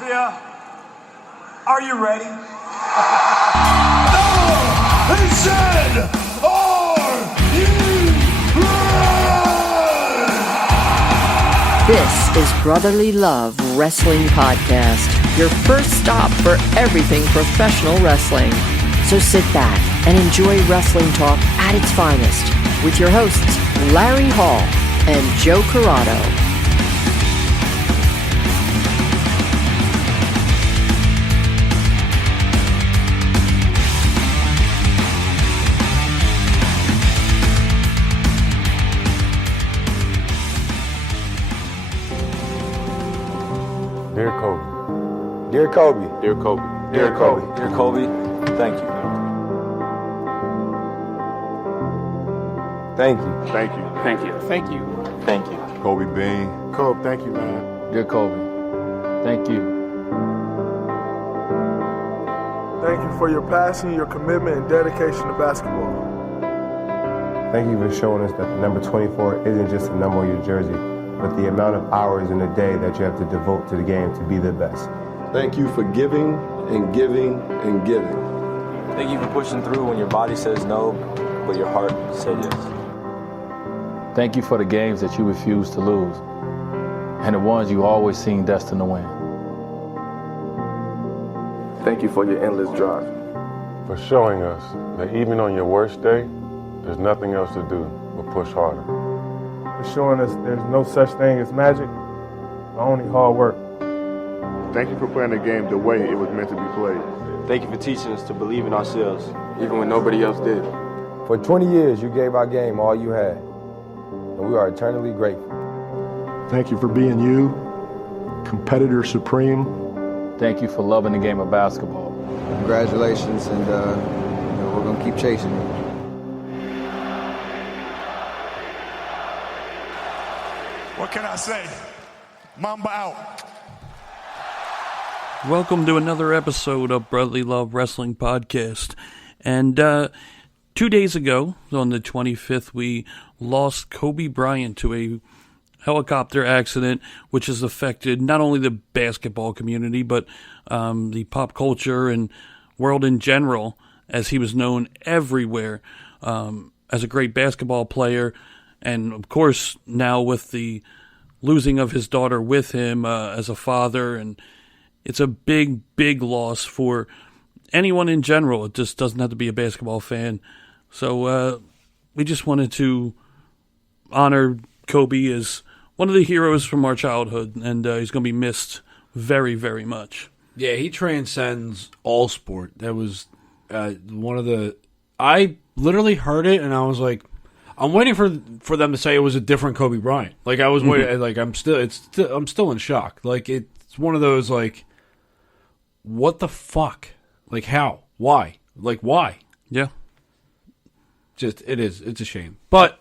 Mafia, are you ready? He said, are you ready? This is Brotherly Love Wrestling Podcast, your first stop for everything professional wrestling. So sit back and enjoy wrestling talk at its finest with your hosts, Larry Hall and Joe Corrado. Dear Kobe. Dear Kobe. Dear Kobe. Dear Kobe. Dear Kobe, thank you. Thank you. Thank you. Thank you. Thank you. Thank you. Kobe Bean. Kobe, thank you, man. Dear Kobe, thank you. Thank you for your passion, your commitment, and dedication to basketball. Thank you for showing us that the number 24 isn't just a number on your jersey, but the amount of hours in a day that you have to devote to the game to be the best. Thank you for giving and giving and giving. Thank you for pushing through when your body says no, but your heart said yes. Thank you for the games that you refused to lose and the ones you always seemed destined to win. Thank you for your endless drive. For showing us that even on your worst day, there's nothing else to do but push harder. For showing us there's no such thing as magic, but only hard work. Thank you for playing the game the way it was meant to be played. Thank you for teaching us to believe in ourselves, Even when nobody else did. For 20 years, you gave our game all you had, and we are eternally grateful. Thank you for being you, competitor supreme. Thank you for loving the game of basketball. Congratulations, and we're going to keep chasing you. What can I say? Mamba out. Welcome to another episode of Brotherly Love Wrestling Podcast. And 2 days ago, on the 25th, we lost Kobe Bryant to a helicopter accident, which has affected not only the basketball community, but the pop culture and world in general, as he was known everywhere as a great basketball player. And, of course, now with the losing of his daughter with him as a father, and it's a big, big loss for anyone in general. It just doesn't have to be a basketball fan. So we just wanted to honor Kobe as one of the heroes from our childhood, and he's going to be missed very, very much. Yeah, he transcends all sport. That was one of the... I literally heard it, and I was like, I'm waiting for them to say it was a different Kobe Bryant. Like, I was waiting, like, I'm still in shock. Like, it's one of those, like, what the fuck? Like, how? Why? Like, why? Yeah. Just, it's a shame. But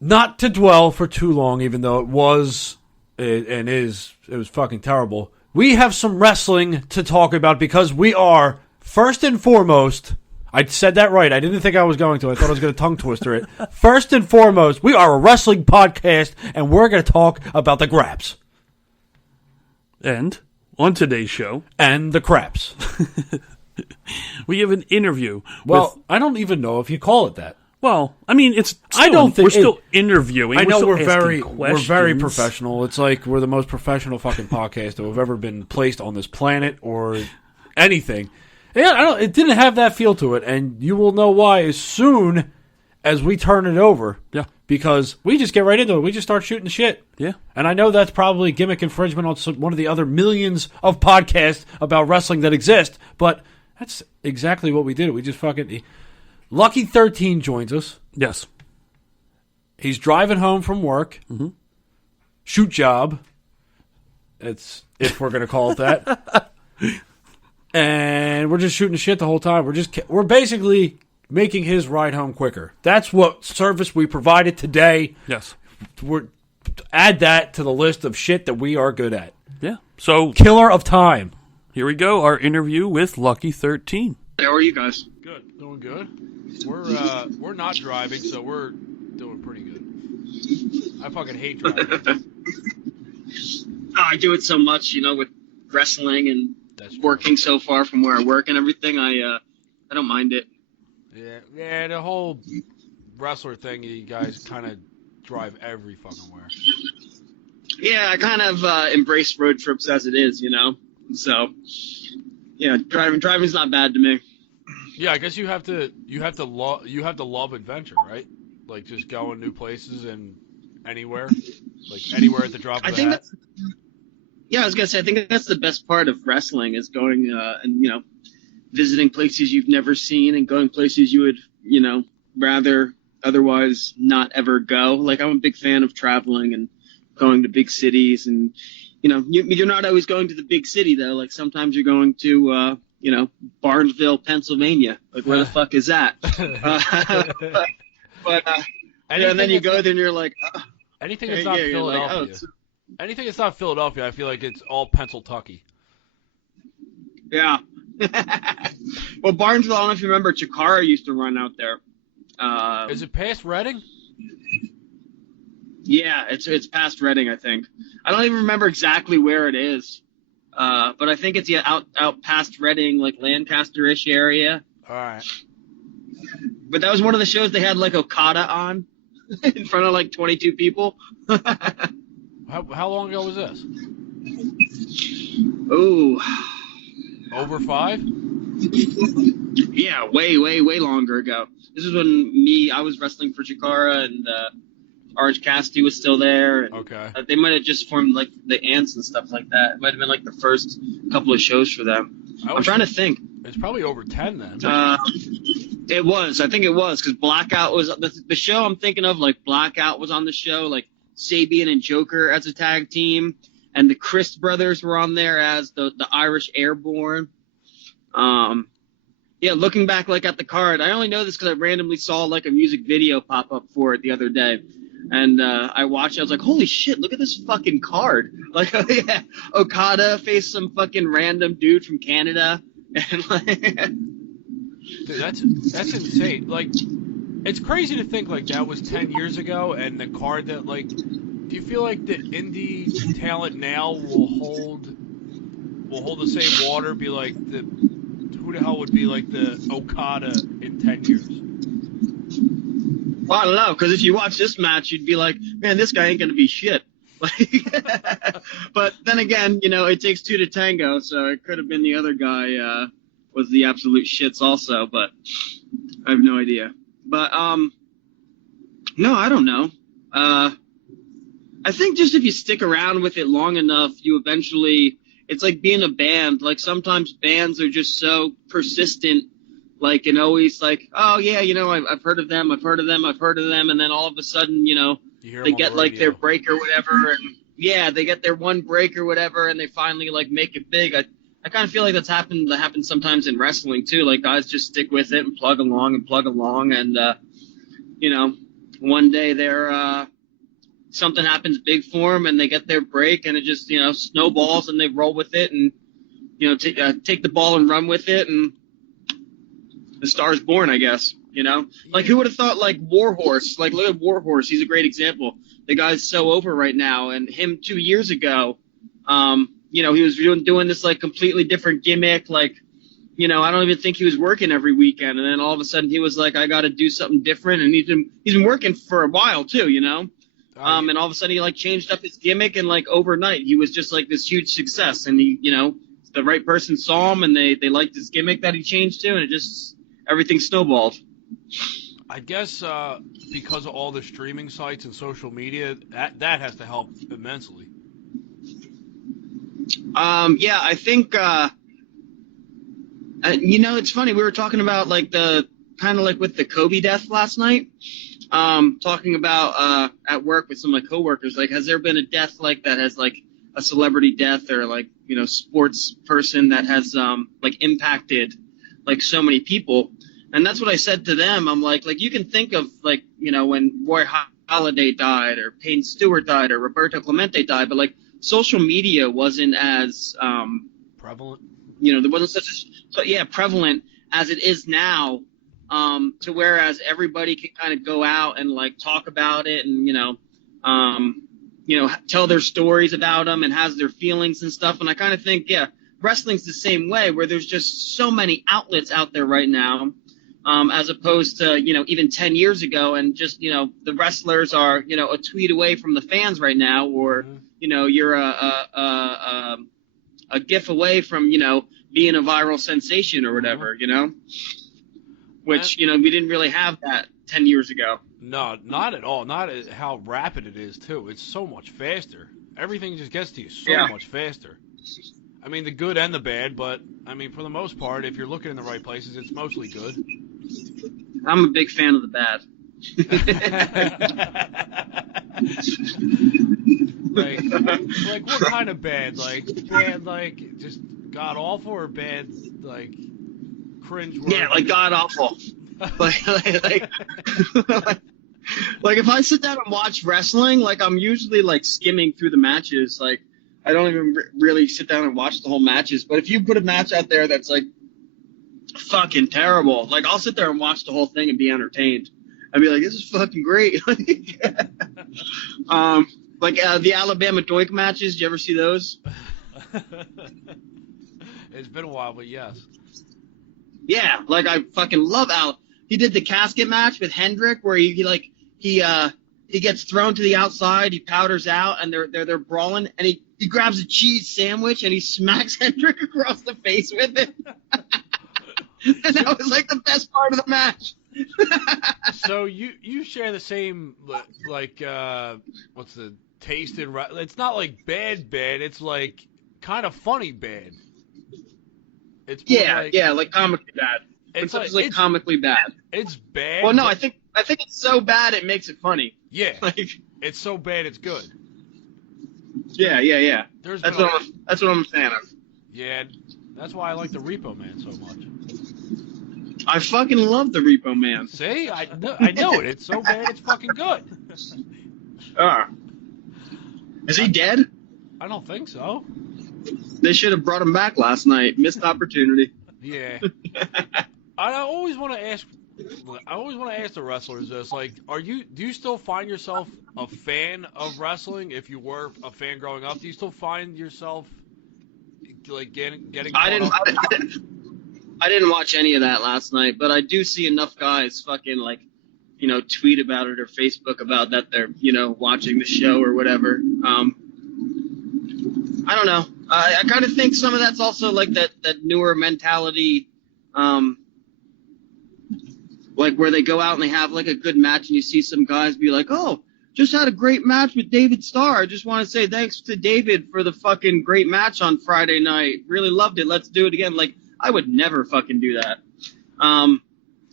not to dwell for too long, even though it was fucking terrible. We have some wrestling to talk about because we are, first and foremost, I said that right. I didn't think I was going to. I thought I was going to tongue twister it. First and foremost, we are a wrestling podcast, and we're going to talk about the Graps. And on today's show... And the Craps. We have an interview. Well, I don't even know if you call it that. Well, I mean, it's. I don't think we're still interviewing. I know we're very questions. professional. It's like we're the most professional fucking podcast that have ever been placed on this planet or anything. Yeah, it didn't have that feel to it, and you will know why as soon as we turn it over. Yeah, because we just get right into it. We just start shooting shit. Yeah, and I know that's probably gimmick infringement on one of the other millions of podcasts about wrestling that exist, but that's exactly what we did. We just fucking... Lucky 13 joins us. Yes. He's driving home from work. Mm-hmm. Shoot job. It's if we're going to call it that. And we're just shooting shit the whole time. We're basically making his ride home quicker. That's what service we provided today. Yes. Add that to the list of shit that we are good at. Yeah. So killer of time. Here we go. Our interview with Lucky 13. How are you guys? Good. Doing good. We're not driving, so we're doing pretty good. I fucking hate driving. I do it so much, with wrestling and working so far from where I work and everything, I don't mind it. Yeah, the whole wrestler thing, you guys kind of drive every fucking where. Yeah, I kind of embrace road trips as it is, So, yeah, driving's not bad to me. Yeah, I guess you have to love adventure, right? Like just going new places and anywhere, like anywhere at the drop of a hat. Yeah, I was gonna say, I think that's the best part of wrestling is going and visiting places you've never seen and going places you would rather otherwise not ever go. Like I'm a big fan of traveling and going to big cities, and you're not always going to the big city though. Like sometimes you're going to Barnesville, Pennsylvania. Like where the fuck is that? And then you go there and you're like, anything that's not Philadelphia. Like, anything that's not Philadelphia, I feel like it's all Pennsyltucky. Yeah. Well, Barnesville, I don't know if you remember, Chikara used to run out there. Is it past Reading? Yeah, it's past Reading, I think. I don't even remember exactly where it is. But I think it's out past Reading, like Lancaster-ish area. All right. But that was one of the shows they had like Okada on in front of like 22 people. How long ago was this? Ooh. Over 5? Yeah, way longer ago. This is when I was wrestling for Chikara and Orange Cassidy was still there. And, okay. They might have just formed like the Ants and stuff like that. It might have been like the first couple of shows for them. I'm trying to think. It's probably over 10 then. It was. I think it was because Blackout was the show I'm thinking of. Like Blackout was on the show, like Sabian and Joker as a tag team, and the Christ brothers were on there as the Irish Airborne. Yeah, looking back like at the card, I only know this because I randomly saw like a music video pop up for it the other day. And I watched it. I was like, holy shit, look at this fucking card. Like, yeah, Okada faced some fucking random dude from Canada. And like, dude, that's insane. Like, it's crazy to think like that was 10 years ago, and the card that like, do you feel like the indie talent now will hold the same water? Be like who the hell would be like the Okada in 10 years? Well, I don't know, because if you watch this match, you'd be like, man, this guy ain't gonna be shit. But then again, it takes two to tango, so it could have been the other guy was the absolute shits also, but I have no idea. But no, I don't know. I think just if you stick around with it long enough, you eventually, it's like being a band. Like sometimes bands are just so persistent, like, and always like, oh yeah, I've heard of them, and then all of a sudden, they get like their break or whatever, and yeah, they get their one break or whatever, and they finally like make it big. I kind of feel like that happens sometimes in wrestling too. Like guys just stick with it and plug along, and one day they're something happens big for them, and they get their break, and it just snowballs, and they roll with it, and take the ball and run with it, and the star's born, I guess. Like who would have thought like Warhorse? Like look at Warhorse, he's a great example. The guy's so over right now, and him 2 years ago, he was doing this like completely different gimmick. Like, I don't even think he was working every weekend, and then all of a sudden he was like, I got to do something different, and he's been working for a while too, and all of a sudden he like changed up his gimmick, and like overnight he was just like this huge success, and he, the right person saw him, and they liked his gimmick that he changed to, and it just everything snowballed. I guess because of all the streaming sites and social media, that has to help immensely. Yeah, I think, it's funny. We were talking about like the kind of like with the Kobe death last night, talking about at work with some of my coworkers, like, has there been a death like that has like a celebrity death or like, sports person that has like impacted like so many people? And that's what I said to them. I'm like you can think of like, when Roy Halladay died or Payne Stewart died or Roberto Clemente died, but like social media wasn't as prevalent. There wasn't prevalent as it is now. To whereas everybody can kind of go out and like talk about it, and tell their stories about them and has their feelings and stuff. And I kind of think, yeah, wrestling's the same way, where there's just so many outlets out there right now, as opposed to, even 10 years ago. And just, the wrestlers are, a tweet away from the fans right now, or, you're a GIF away from, being a viral sensation or whatever, which, we didn't really have that 10 years ago. No, not at all. Not how rapid it is, too. It's so much faster. Everything just gets to you so much faster. I mean, the good and the bad, but, for the most part, if you're looking in the right places, it's mostly good. I'm a big fan of the bad. like what kind of bad? Like, bad, like, just god-awful, or bad, like, cringe-worthy? Yeah, like god-awful. Like if I sit down and watch wrestling, like I'm usually like skimming through the matches. Like I don't even really sit down and watch the whole matches. But if you put a match out there that's like fucking terrible, like I'll sit there and watch the whole thing and be entertained. I'd be like, this is fucking great. The Alabama Doink matches. Did you ever see those? It's been a while, but yes. Yeah, like I fucking love Al. He did the casket match with Hendrick, where he gets thrown to the outside, he powders out, and they're brawling, and he grabs a cheese sandwich and he smacks Hendrick across the face with it. And that was like the best part of the match. So you share the same like what's the taste in? It's not like bad. It's like kind of funny bad. It's like comically bad. It's like comically bad. It's bad. Well, no, I think it's so bad it makes it funny. Yeah, it's so bad it's good. Yeah. That's what I'm a fan of. Yeah, that's why I like the Repo Man so much. I fucking love the Repo Man. See, I know it. It's so bad it's fucking good. Is he dead? I don't think so. They should have brought him back last night. Missed opportunity. Yeah. I always want to ask the wrestlers this, like, do you still find yourself a fan of wrestling? If you were a fan growing up, do you still find yourself like getting I didn't watch any of that last night, but I do see enough guys fucking like, tweet about it or Facebook about that they're, watching the show or whatever. I don't know. I kind of think some of that's also like that newer mentality, like where they go out and they have like a good match and you see some guys be like, oh, just had a great match with David Starr. I just want to say thanks to David for the fucking great match on Friday night. Really loved it. Let's do it again. Like, I would never fucking do that.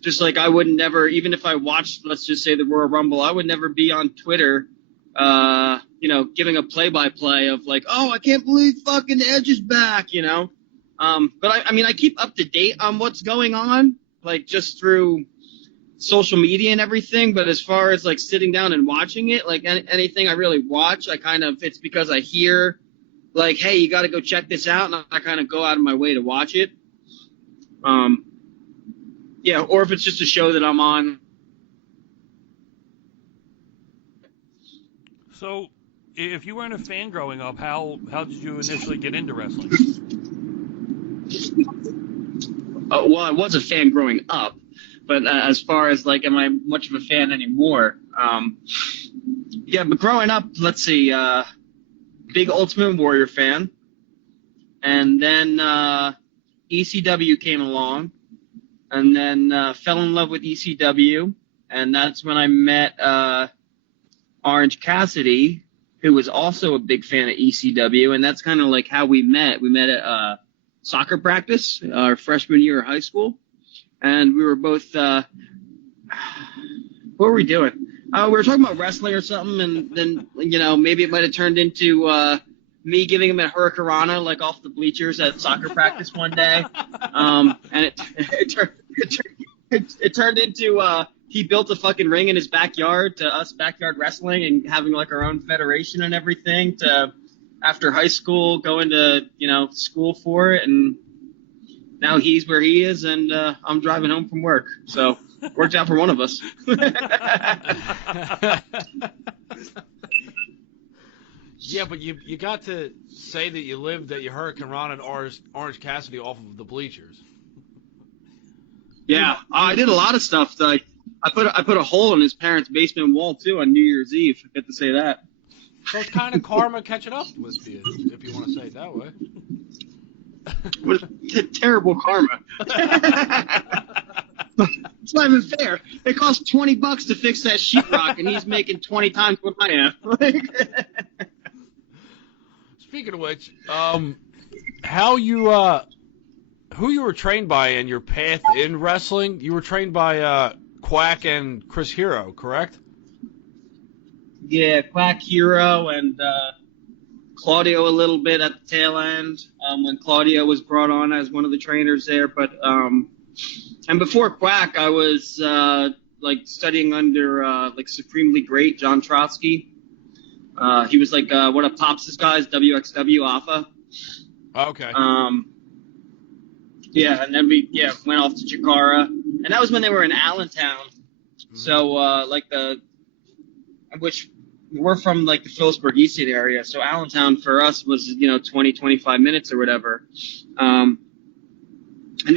Just like I would never, even if I watched, let's just say the Royal Rumble, I would never be on Twitter, giving a play-by-play of like, oh, I can't believe fucking Edge is back, But I keep up to date on what's going on, like just through social media and everything. But as far as like sitting down and watching it, like anything I really watch, it's because I hear like, hey, you got to go check this out. And I kind of go out of my way to watch it. Or if it's just a show that I'm on. So, if you weren't a fan growing up, how did you initially get into wrestling? Well, I was a fan growing up, but as far as like, am I much of a fan anymore? But growing up, let's see, big Ultimate Warrior fan, and then ECW came along, and then fell in love with ECW, and that's when I met Orange Cassidy, who was also a big fan of ECW, and that's kind of like how we met. We met at soccer practice our freshman year of high school, and we were both what were we doing? We were talking about wrestling or something, and then maybe it might have turned into me giving him a hurricanrana like off the bleachers at soccer practice one day, and it turned into he built a fucking ring in his backyard to us backyard wrestling and having like our own federation and everything, to after high school going to school for it, and now he's where he is and I'm driving home from work, so worked out for one of us. Yeah, but you got to say that you lived at your Hurricane Ron and Orange Cassidy off of the bleachers. Yeah, I did a lot of stuff. Like I put a hole in his parents' basement wall too on New Year's Eve. I get to say that. So it's kind of karma catching up with you, if you want to say it that way. What terrible karma. It's not even fair. It costs $20 to fix that sheetrock, and he's making 20 times what I am. Speaking of which, who you were trained by in your path in wrestling? You were trained by Quack and Chris Hero, correct? Yeah, Quack, Hero, and Claudio a little bit at the tail end when Claudio was brought on as one of the trainers there. But and before Quack, I was studying under supremely great John Trotsky. He was like one of Pops' guys, WXW Alpha. Okay. Yeah, and then we went off to Chikara, and that was when they were in Allentown. Mm-hmm. So which we're from like the Phillipsburg Easton area, so Allentown for us was 20, 25 minutes or whatever. And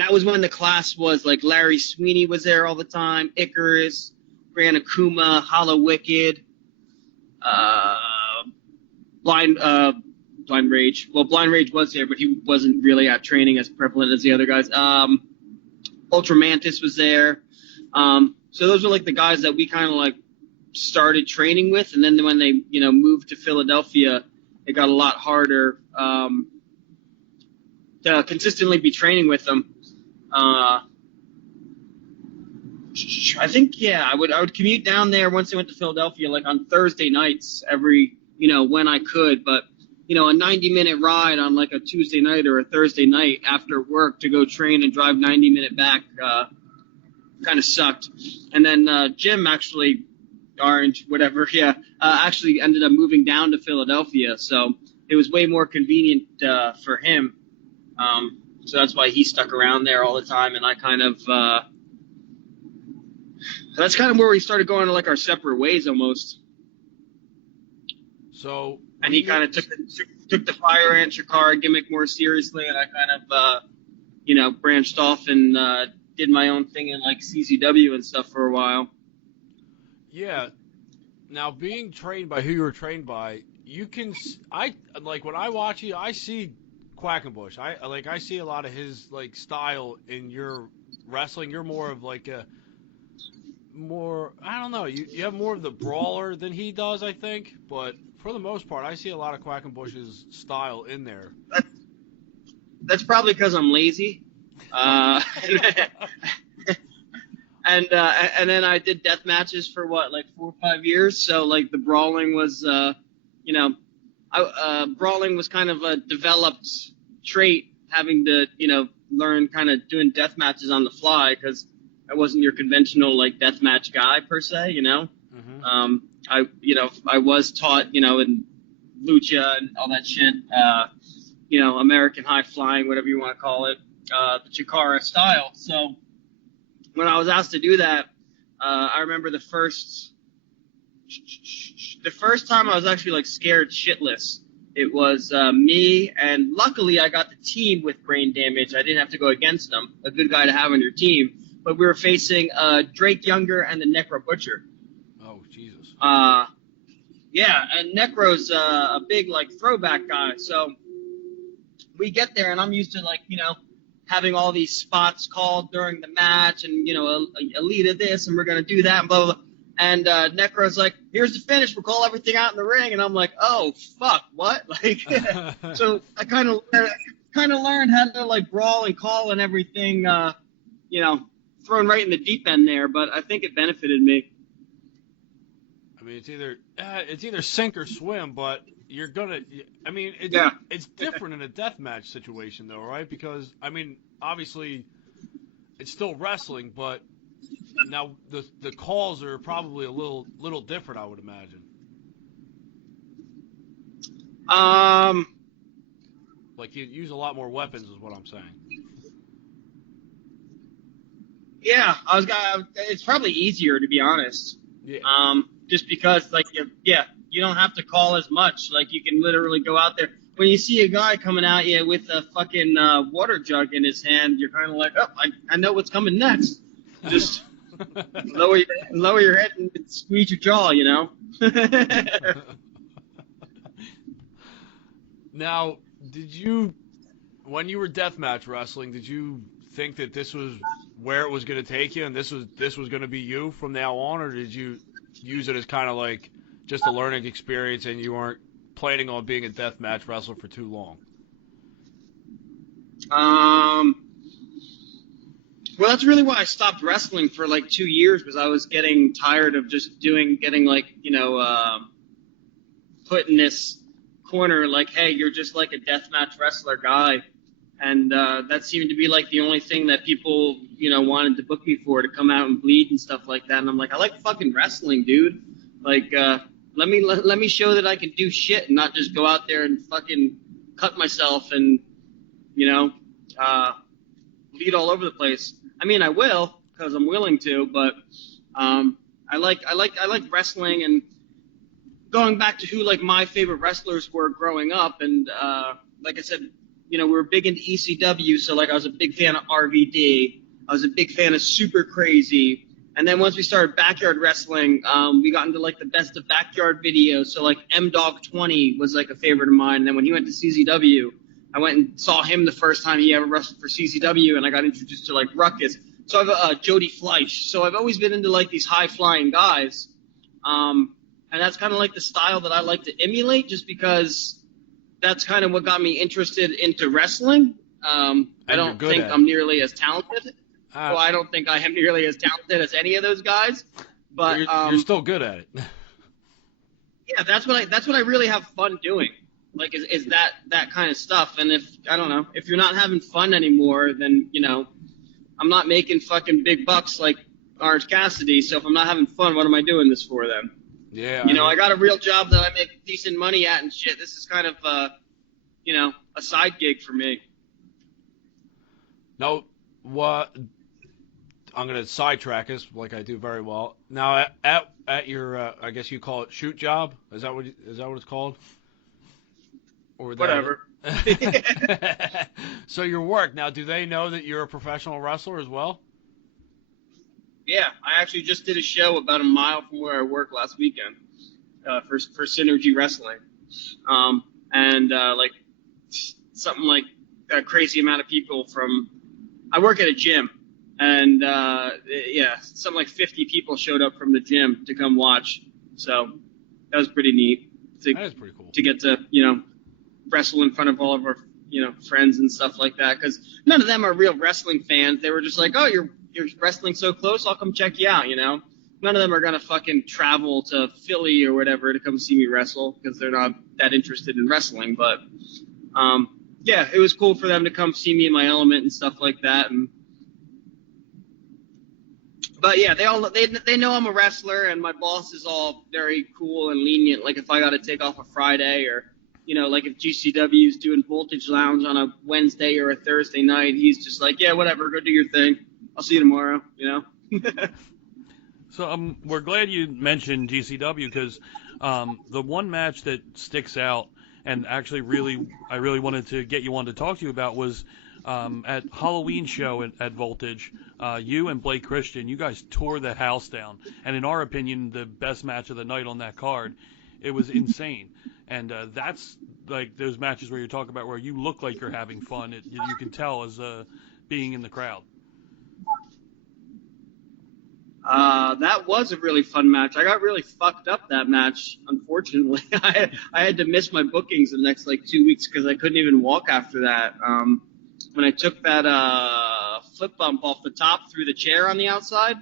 that was when the class was like Larry Sweeney was there all the time, Icarus, Gran Akuma, Hollow Wicked, Blind Rage. Well, Blind Rage was there, but he wasn't really at training as prevalent as the other guys. Ultra Mantis was there. So those were like the guys that we kind of like started training with, and then when they moved to Philadelphia, it got a lot harder to consistently be training with them. I think I would commute down there once I went to Philadelphia, like on Thursday nights every when I could, but a 90-minute ride on like a Tuesday night or a Thursday night after work to go train and drive 90-minute back kind of sucked. And then Jim actually, Orange, whatever, actually ended up moving down to Philadelphia, so it was way more convenient for him. So that's why he stuck around there all the time, and I kind of that's kind of where we started going to like our separate ways almost. So and he kind of took the Fire Ant Chikara gimmick more seriously, and I kind of branched off and did my own thing in like CZW and stuff for a while. Yeah. Now, being trained by who you were trained by, when I watch you, I see Quackenbush. I see a lot of his like style in your wrestling. You're more of like I don't know. You have more of the brawler than he does, I think. But for the most part, I see a lot of Quackenbush's style in there. That's probably because I'm lazy. And then I did death matches for like 4 or 5 years. So like the brawling was, brawling was kind of a developed trait, having to, learn kind of doing death matches on the fly, because I wasn't your conventional like death match guy per se, Mm-hmm. I was taught, in lucha and all that shit, American high flying, whatever you want to call it, the Chikara style. So when I was asked to do that, I remember the first time I was actually like scared shitless. It was me, and luckily I got the team with Brain Damage. I didn't have to go against them, a good guy to have on your team. But we were facing Drake Younger and the Necro Butcher. Oh, Jesus. Yeah, and Necro's a big like throwback guy. So we get there, and I'm used to like, having all these spots called during the match, and elite of this, and we're gonna do that, and blah blah blah. And Necro's like, "Here's the finish. We'll call everything out in the ring." And I'm like, "Oh fuck, what?" Like, so I kind of learned how to like brawl and call and everything. Thrown right in the deep end there, but I think it benefited me. I mean, it's either sink or swim, but you're gonna. I mean, it's different in a deathmatch situation, though, right? Because I mean, obviously, it's still wrestling, but now the calls are probably a little different, I would imagine. Like you use a lot more weapons, is what I'm saying. Yeah, it's probably easier, to be honest. Yeah. Just because like you you don't have to call as much. Like, you can literally go out there. When you see a guy coming at you with a fucking water jug in his hand, you're kind of like, oh, I know what's coming next. Just lower your head and squeeze your jaw, you know? Now, when you were deathmatch wrestling, did you think that this was where it was going to take you and this was going to be you from now on, or did you use it as kind of like just a learning experience and you weren't planning on being a deathmatch wrestler for too long? Well, that's really why I stopped wrestling for like 2 years, because I was getting tired of just getting like, put in this corner like, hey, you're just like a deathmatch wrestler guy. And that seemed to be like the only thing that people, wanted to book me for, to come out and bleed and stuff like that. And I'm like, I like fucking wrestling, dude. Like, let me show that I can do shit and not just go out there and fucking cut myself and, bleed all over the place. I mean, I will, because I'm willing to, but I like wrestling, and going back to who like my favorite wrestlers were growing up, and like I said, we were big into ECW, so like I was a big fan of RVD. I was a big fan of Super Crazy. And then once we started backyard wrestling, we got into like the best of backyard videos. So like M-Dog 20 was like a favorite of mine. And then when he went to CZW, I went and saw him the first time he ever wrestled for CZW, and I got introduced to like Ruckus. So I've Jody Fleisch. So I've always been into like these high flying guys, and that's kind of like the style that I like to emulate, just because that's kind of what got me interested into wrestling. I don't think I'm nearly as talented. Well, I don't think I am nearly as talented as any of those guys, but you're still good at it. Yeah, that's what I really have fun doing. Like, is that kind of stuff. And if you're not having fun anymore, then, I'm not making fucking big bucks like Orange Cassidy. So if I'm not having fun, what am I doing this for then? Yeah. I got a real job that I make decent money at and shit. This is kind of, a side gig for me. No, what? I'm going to sidetrack us like I do very well. Now, at your, I guess you call it shoot job. Is that what it's called? Or whatever. So your work, now, do they know that you're a professional wrestler as well? Yeah, I actually just did a show about a mile from where I work last weekend for Synergy Wrestling. And like something like a crazy amount of people I work at a gym, and something like 50 people showed up from the gym to come watch. So that was pretty neat. That is pretty cool. To get to, wrestle in front of all of our, friends and stuff like that, because none of them are real wrestling fans. They were just like, oh, you're wrestling so close, I'll come check you out, None of them are going to fucking travel to Philly or whatever to come see me wrestle, because they're not that interested in wrestling. But, yeah, it was cool for them to come see me in my element and stuff like that. But yeah, they know I'm a wrestler, and my boss is all very cool and lenient. Like if I got to take off a Friday, or like if GCW is doing Voltage Lounge on a Wednesday or a Thursday night, he's just like, yeah, whatever, go do your thing. I'll see you tomorrow. So we're glad you mentioned GCW, because the one match that sticks out, and actually I really wanted to get you on to talk to you about, was at Halloween show at Voltage. You and Blake Christian, you guys tore the house down, and in our opinion, the best match of the night on that card. It was insane, and that's like those matches where you talk about where you look like you're having fun. You can tell as being in the crowd. That was a really fun match. I got really fucked up that match, unfortunately. I had to miss my bookings the next 2 weeks because I couldn't even walk after that. When I took that flip bump off the top through the chair on the outside,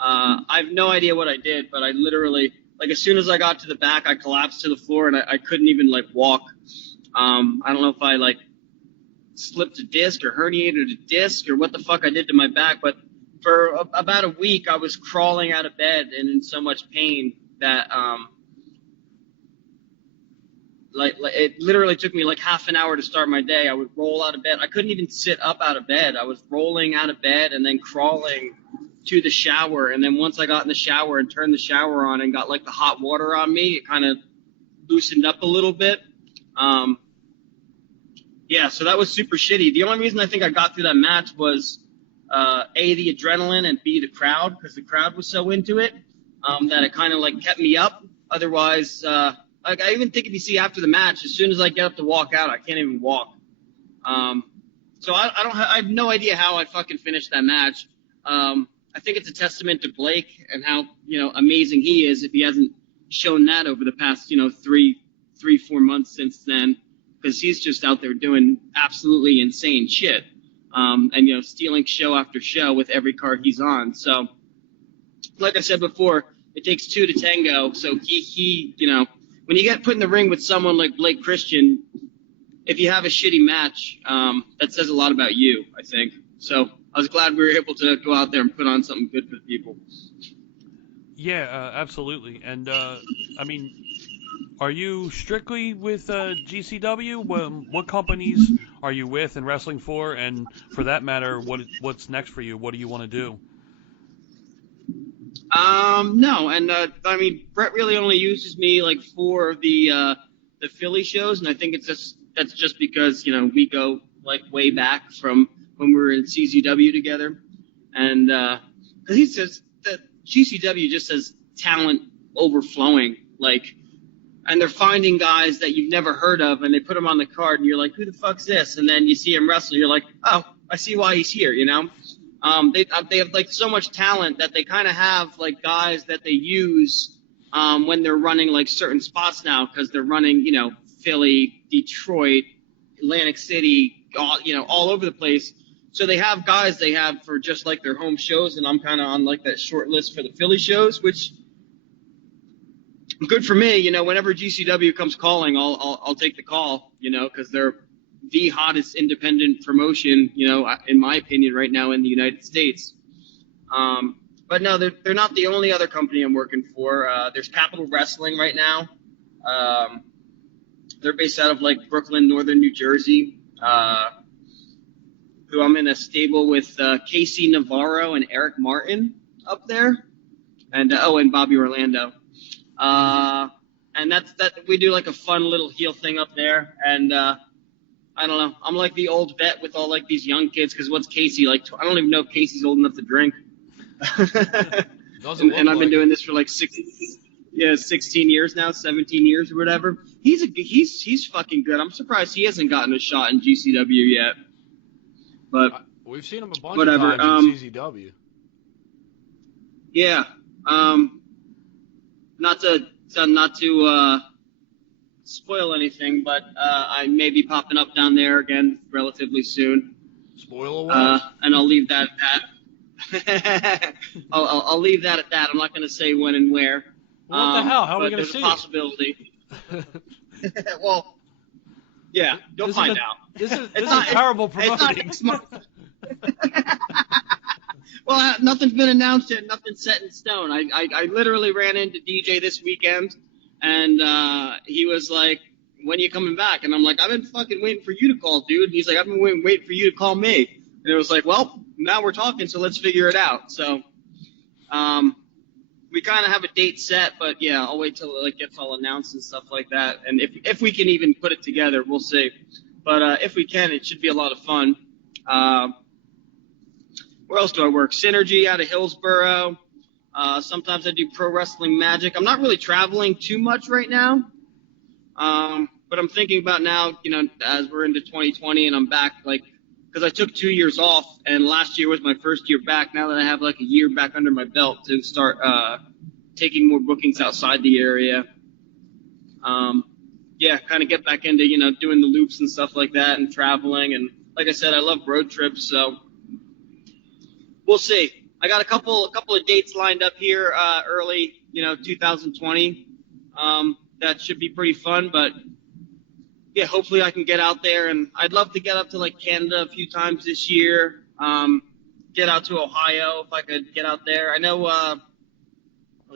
I have no idea what I did, but I literally, as soon as I got to the back, I collapsed to the floor, and I couldn't even walk. I don't know if I slipped a disc or herniated a disc or what the fuck I did to my back, but for about a week, I was crawling out of bed and in so much pain that it literally took me half an hour to start my day. I would roll out of bed. I couldn't even sit up out of bed. I was rolling out of bed and then crawling to the shower. And then once I got in the shower and turned the shower on and got like the hot water on me, it kind of loosened up a little bit. Yeah, so that was super shitty. The only reason I think I got through that match was A, the adrenaline, and B, the crowd, because the crowd was so into it that it kind of like kept me up. Otherwise, like I even think if you see after the match, as soon as I get up to walk out, I can't even walk. So I have no idea how I fucking finished that match. I think it's a testament to Blake and how, you know, amazing he is if he hasn't shown that over the past, you know, 4 months since then, because he's just out there doing absolutely insane shit. And, you know, stealing show after show with every card he's on. So, like I said before, it takes two to tango. So he you know, when you get put in the ring with someone like Blake Christian, if you have a shitty match, that says a lot about you, I think. So I was glad we were able to go out there and put on something good for the people. Yeah, absolutely. And, I mean, are you strictly with GCW? What companies are you with and wrestling for? And for that matter, what's next for you? What do you want to do? No, and I mean, Brett really only uses me like for the Philly shows, and I think that's just because, you know, we go like way back from when we were in CZW together, and because he says that GCW just has talent overflowing, like, and they're finding guys that you've never heard of, and they put them on the card, and you're like, who the fuck's this? And then you see him wrestle, you're like, oh, I see why he's here, you know. They have like so much talent that they kind of have like guys that they use when they're running like certain spots now, because they're running, you know, Philly, Detroit, Atlantic City, all over the place. So they have guys they have for just like their home shows, and I'm kind of on like that short list for the Philly shows, which good for me. You know, whenever GCW comes calling, I'll take the call, you know, because they're the hottest independent promotion, you know, in my opinion, right now in the United States. But no, they're not the only other company I'm working for. There's Capital Wrestling right now. They're based out of like Brooklyn, Northern New Jersey. Who I'm in a stable with Casey Navarro and Eric Martin up there, and and Bobby Orlando. And that we do like a fun little heel thing up there, and I don't know. I'm like the old vet with all like these young kids, because what's Casey like? I don't even know if Casey's old enough to drink. and I've been doing this for like 16 years now, 17 years or whatever. He's fucking good. I'm surprised he hasn't gotten a shot in GCW yet. But we've seen him a bunch whatever. of times in CZW. Yeah. Not to spoil anything, but I may be popping up down there again relatively soon. Spoil away. And I'll leave that at that. I'll leave that at that. I'm not going to say when and where. Well, what the hell? How are we going to see it? There's a possibility. Well, yeah, you'll find out. This is terrible promoting. Well, nothing's been announced yet. Nothing's set in stone. I literally ran into DJ this weekend, and he was like, when are you coming back? And I'm like, I've been fucking waiting for you to call, dude. And he's like, I've been waiting for you to call me. And it was like, well, now we're talking, so let's figure it out. So we kind of have a date set, but yeah, I'll wait till it like gets all announced and stuff like that. And if we can even put it together, we'll see. But if we can, it should be a lot of fun. Where else do I work? Synergy out of Hillsboro. Sometimes I do Pro Wrestling Magic. I'm not really traveling too much right now. But I'm thinking about now, you know, as we're into 2020 and I'm back, like, because I took 2 years off, and last year was my first year back. Now that I have like a year back under my belt to start taking more bookings outside the area. Yeah, kind of get back into, you know, doing the loops and stuff like that and traveling. And like I said, I love road trips, so we'll see. I got a couple of dates lined up here early, you know, 2020. That should be pretty fun, but yeah, hopefully I can get out there, and I'd love to get up to like Canada a few times this year. Get out to Ohio if I could get out there. I know was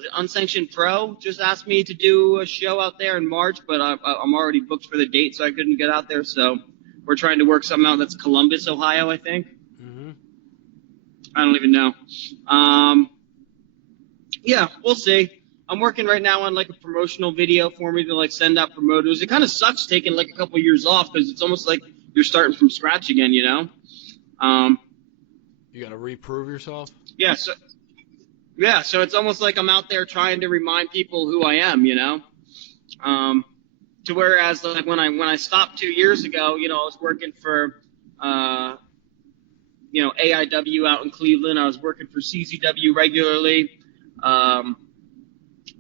it Unsanctioned Pro just asked me to do a show out there in March, but I'm already booked for the date, so I couldn't get out there. So we're trying to work something out. That's Columbus, Ohio, I think. I don't even know. Yeah, we'll see. I'm working right now on like a promotional video for me to like send out promoters. It kind of sucks taking like a couple years off because it's almost like you're starting from scratch again, you know? You got to reprove yourself? Yeah, so it's almost like I'm out there trying to remind people who I am, you know? To whereas like when I stopped 2 years ago, you know, I was working for you know, AIW out in Cleveland. I was working for CZW regularly.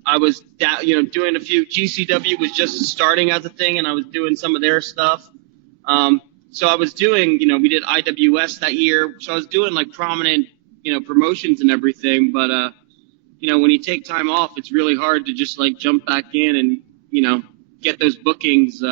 I was doing a few. GCW was just starting as a thing, and I was doing some of their stuff. So I was doing, you know, we did IWS that year. So I was doing like prominent, you know, promotions and everything. But, you know, when you take time off, it's really hard to just like jump back in and, you know, get those bookings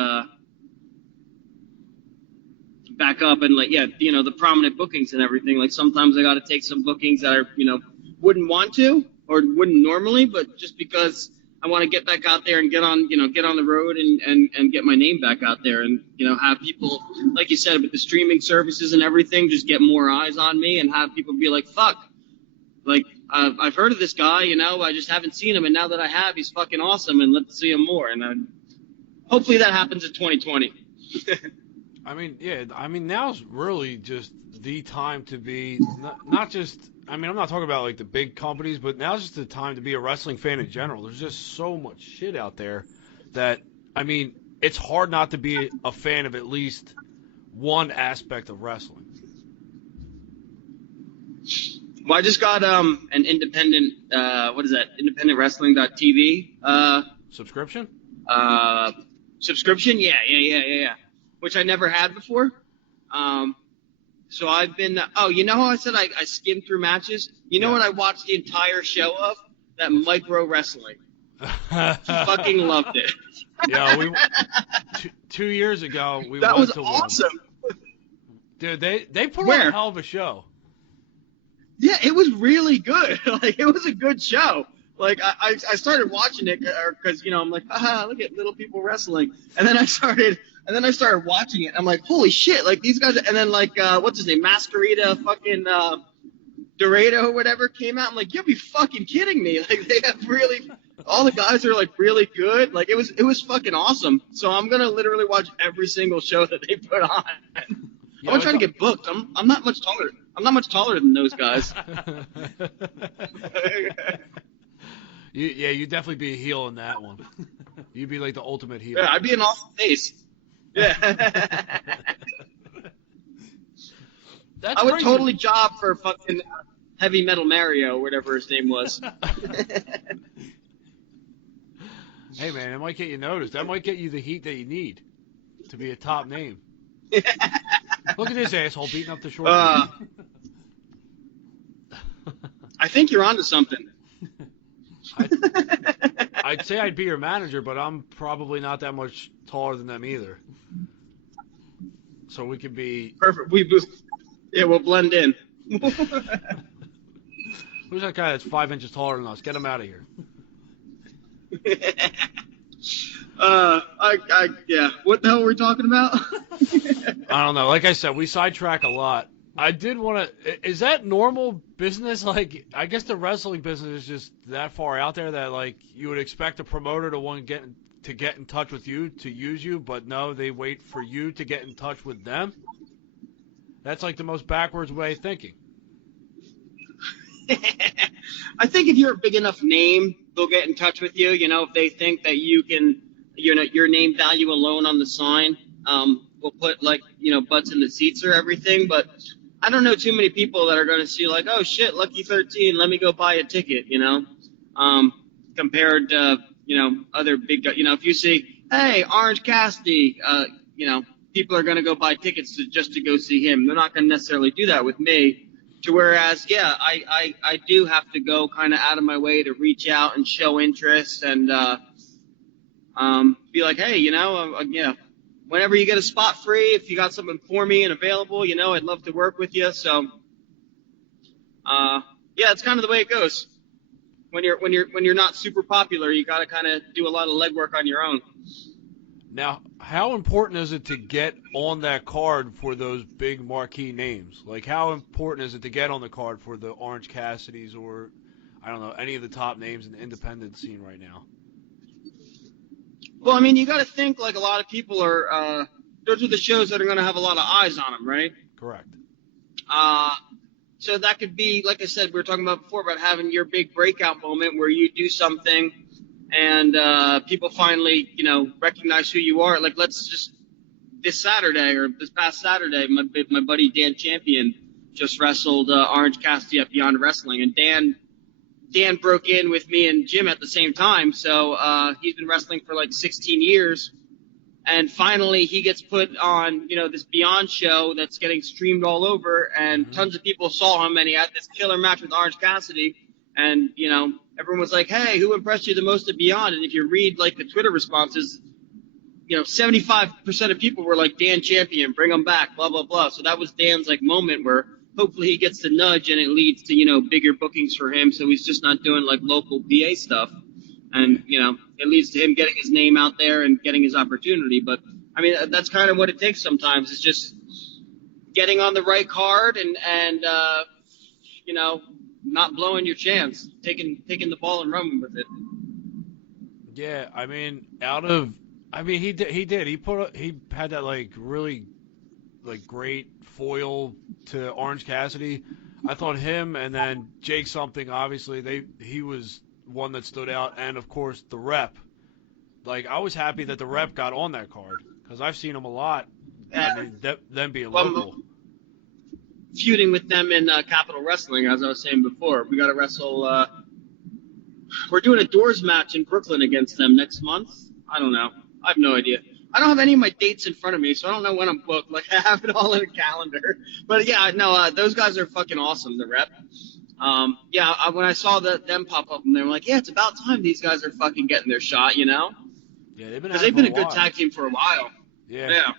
back up and like, yeah, you know, the prominent bookings and everything. Like sometimes I got to take some bookings that I, you know, wouldn't want to or wouldn't normally, but just because I want to get back out there and get on the road and get my name back out there and, you know, have people, like you said, with the streaming services and everything, just get more eyes on me and have people be like, fuck, like, I've heard of this guy, you know, I just haven't seen him. And now that I have, he's fucking awesome. And let's see him more. And hopefully that happens in 2020. I mean, yeah, I mean, now's really just the time to be, not just, I mean, I'm not talking about like the big companies, but now's just the time to be a wrestling fan in general. There's just so much shit out there that, I mean, it's hard not to be a fan of at least one aspect of wrestling. Well, I just got an independent, what is that, independentwrestling.tv. Subscription? Subscription? Yeah. Which I never had before. So I've been, you know how I said I skimmed through matches? You know what I watched the entire show of? That Micro Wrestling. Fucking loved it. Yeah, we 2 years ago, we that went was to awesome. One. Dude, they put Where? on a hell of a show. Yeah, it was really good. Like, it was a good show. Like, I started watching it because, you know, I'm like, haha, look at little people wrestling. And then I started watching it. I'm like, holy shit, like these guys. And then like, what's his name? Masquerita fucking Dorado or whatever came out. I'm like, you'll be fucking kidding me. Like, they have really, all the guys are like really good. Like, it was fucking awesome. So I'm going to literally watch every single show that they put on. Yeah, I'm trying to get booked. I'm not much taller. I'm not much taller than those guys. You definitely be a heel in that one. You'd be like the ultimate heel. Yeah, I'd be an awesome face. Yeah. I would totally job for fucking Heavy Metal Mario, whatever his name was. Hey man, it might get you noticed. That might get you the heat that you need to be a top name. Look at this asshole beating up the short. I think you're onto something. I'd say I'd be your manager, but I'm probably not that much taller than them either. So we could be perfect. We'll blend in. Who's that guy that's 5 inches taller than us? Get him out of here. Yeah. What the hell were we talking about? I don't know. Like I said, we sidetrack a lot. I did want to. Is that normal business? Like, I guess the wrestling business is just that far out there that like you would expect a promoter to get in touch with you to use you, but no, they wait for you to get in touch with them. That's like the most backwards way of thinking. I think if you're a big enough name, they'll get in touch with you. You know, if they think that you can, you know, your name value alone on the sign, will put like, you know, butts in the seats or everything. But I don't know too many people that are going to see like, oh shit, Lucky 13, let me go buy a ticket, you know, compared to, you know, other big, you know, if you see, hey, Orange Cassidy, you know, people are going to go buy tickets just to go see him. They're not going to necessarily do that with me. To whereas, yeah, I do have to go kind of out of my way to reach out and show interest and be like, hey, you know, yeah, whenever you get a spot free, if you got something for me and available, you know, I'd love to work with you. So, yeah, it's kind of the way it goes. When you're not super popular, you got to kind of do a lot of legwork on your own. Now, how important is it to get on that card for those big marquee names? Like, how important is it to get on the card for the Orange Cassidys or, I don't know, any of the top names in the independent scene right now? Well, I mean, you got to think like a lot of people are. Those are the shows that are going to have a lot of eyes on them, right? Correct. So that could be, like I said, we were talking about before about having your big breakout moment where you do something and people finally, recognize who you are. Like, let's just this past Saturday, my buddy Dan Champion just wrestled Orange Cassidy at Beyond Wrestling, and Dan broke in with me and Jim at the same time. So he's been wrestling for like 16 years. And finally, he gets put on, this Beyond show that's getting streamed all over, and tons of people saw him, and he had this killer match with Orange Cassidy. And, everyone was like, hey, who impressed you the most at Beyond? And if you read, like, the Twitter responses, 75% of people were like, Dan Champion, bring him back, blah, blah, blah. So that was Dan's, like, moment where hopefully he gets the nudge and it leads to, bigger bookings for him. So he's just not doing, like, local PA stuff. And, it leads to him getting his name out there and getting his opportunity. But, I mean, that's kind of what it takes sometimes. It's just getting on the right card and not blowing your chance, taking the ball and running with it. Yeah, I mean, he did. He had that, like, really, like, great foil to Orange Cassidy. I thought him and then Jake something, obviously, he was one that stood out, and of course the Rep. Like, I was happy that the Rep got on that card because I've seen him a lot. Yeah. I mean, them being local. Feuding with them in Capital Wrestling, as I was saying before. We got to wrestle. We're doing a doors match in Brooklyn against them next month. I don't know. I have no idea. I don't have any of my dates in front of me, so I don't know when I'm booked. Like, I have it all in a calendar. But yeah, no, those guys are fucking awesome. The Rep. When I saw them pop up, and they were like, yeah, it's about time these guys are fucking getting their shot, Yeah, they've been because they've been a good tag team for a while. Yeah.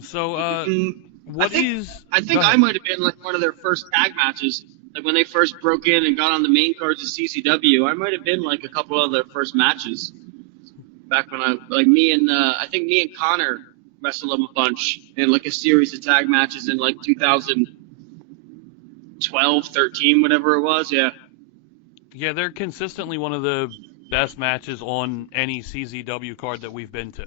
So, I think I might have been like one of their first tag matches, like when they first broke in and got on the main cards of CCW. I might have been like a couple of their first matches back when I think me and Connor wrestled them a bunch in like a series of tag matches in like 2012, 13, whatever it was. Yeah. Yeah, they're consistently one of the best matches on any CZW card that we've been to.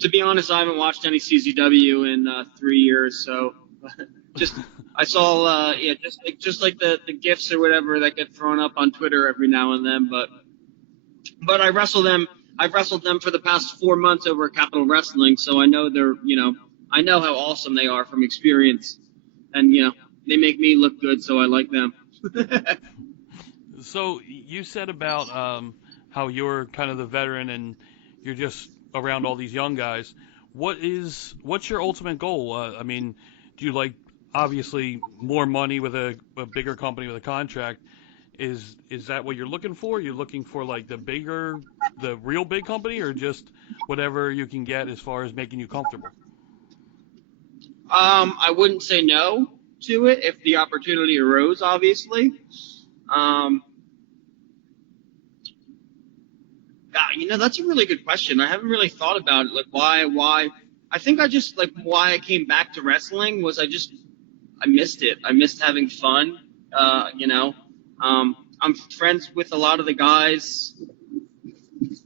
To be honest, I haven't watched any CZW in 3 years, so I saw just like the GIFs or whatever that get thrown up on Twitter every now and then, but I wrestle them. I've wrestled them for the past 4 months over at Capital Wrestling, so I know I know how awesome they are from experience, and they make me look good, so I like them. So you said about how you're kind of the veteran and you're just around all these young guys. What's your ultimate goal? I mean, do you like, obviously, more money with a bigger company with a contract? Is that what you're looking for? You're looking for like the real big company, or just whatever you can get as far as making you comfortable? I wouldn't say no to it if the opportunity arose, obviously. That's a really good question. I haven't really thought about it. Like, why? I think why I came back to wrestling was I missed it. I missed having fun. I'm friends with a lot of the guys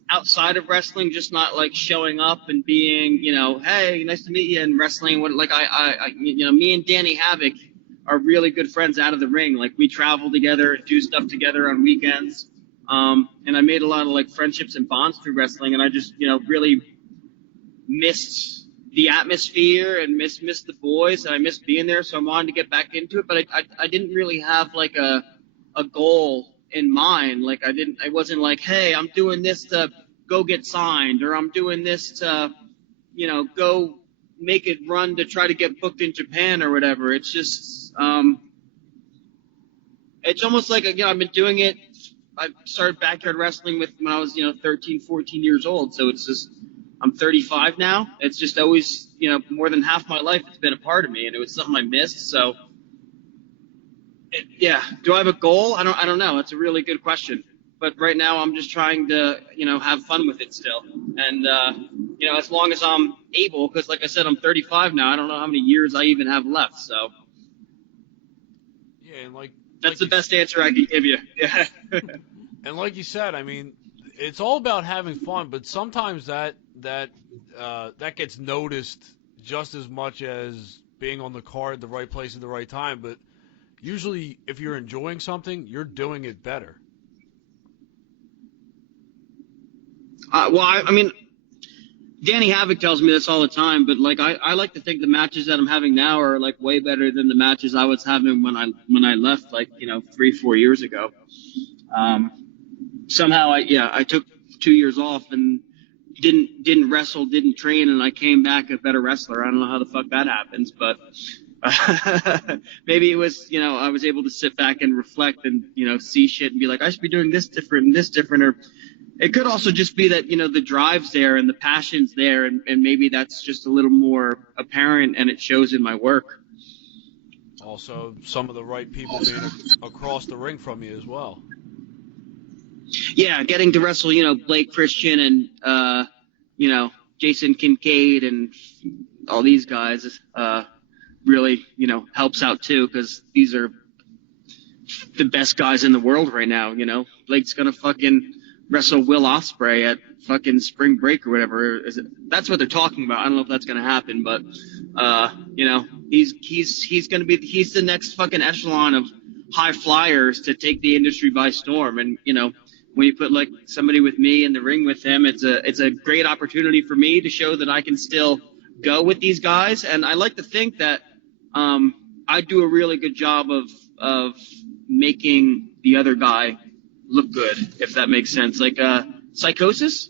outside of wrestling, just not like showing up and being, hey, nice to meet you, and wrestling. Me and Danny Havoc are really good friends out of the ring. Like, we travel together and do stuff together on weekends. And I made a lot of like friendships and bonds through wrestling, and I just, really missed the atmosphere and missed the boys, and I missed being there. So I wanted to get back into it, but I didn't really have like a goal in mind. Like, I wasn't like, hey, I'm doing this to go get signed, or I'm doing this to, go make it run to try to get booked in Japan or whatever. It's just, it's almost like, I've been doing it. I started backyard wrestling when I was, 13, 14 years old. So it's just, I'm 35 now. It's just always, more than half my life, it's been a part of me, and it was something I missed. So, do I have a goal? I don't know. It's a really good question. But right now I'm just trying to, have fun with it still. And, as long as I'm able, because like I said, I'm 35 now. I don't know how many years I even have left. So Yeah, and that's the best answer I can give you. Yeah. And like you said, I mean, it's all about having fun, but sometimes that gets noticed just as much as being on the card at the right place at the right time. But usually, if you're enjoying something, you're doing it better. I mean, Danny Havoc tells me this all the time, but I like to think the matches that I'm having now are way better than the matches I was having when I left 3-4 years ago. Somehow I took 2 years off and didn't wrestle, didn't train, and I came back a better wrestler. I don't know how the fuck that happens, but maybe it was, I was able to sit back and reflect and, see shit and be like, I should be doing this different and this different. Or it could also just be that, the drive's there and the passion's there, and maybe that's just a little more apparent and it shows in my work. Also, some of the right people being across the ring from you as well. Yeah, getting to wrestle, Blake Christian and, Jason Kincaid and all these guys really, helps out too, because these are the best guys in the world right now, Blake's going to fucking wrestle Will Ospreay at fucking Spring Break or whatever. That's what they're talking about. I don't know if that's going to happen, but, he's going to be, he's the next fucking echelon of high flyers to take the industry by storm. And, when you put somebody with me in the ring with him, it's a great opportunity for me to show that I can still go with these guys. And I like to think that I do a really good job of making the other guy look good, if that makes sense. Psychosis.